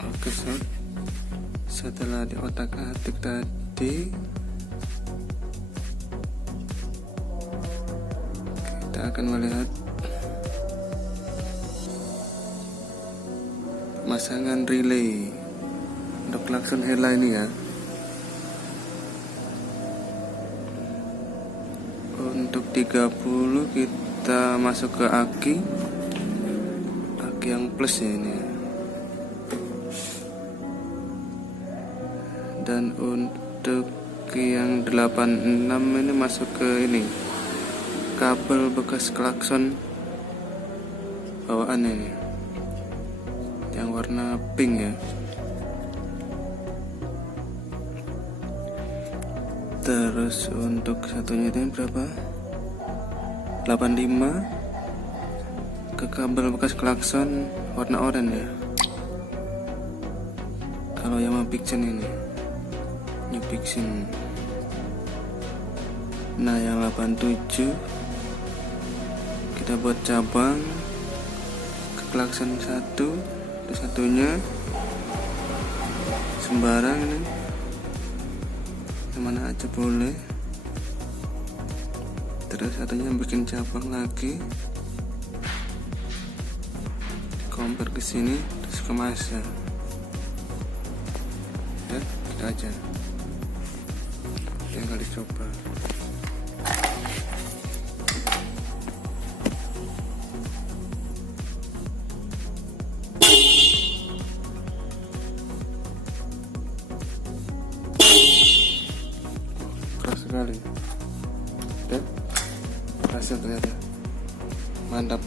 Oke sob, setelah di otak-atik tadi, kita akan melihat pemasangan relay untuk klakson hela ini ya. Untuk 30 kita masuk ke aki yang plus ya ini ya. Dan untuk yang 86 ini masuk ke ini kabel bekas klakson bawaan ini yang warna pink ya. Terus untuk satunya itu berapa? 85 ke kabel bekas klakson warna oranye ya. Kalau yang mau Pixen ini New Pixen. Nah yang 87 kita buat cabang ke klakson satu, terus satunya sembarang ini mana aja boleh. Terus satunya bikin cabang lagi, compare ke sini terus ke massa ya, kita aja tinggal dicoba. Keras sekali dan berhasil ternyata, mantap.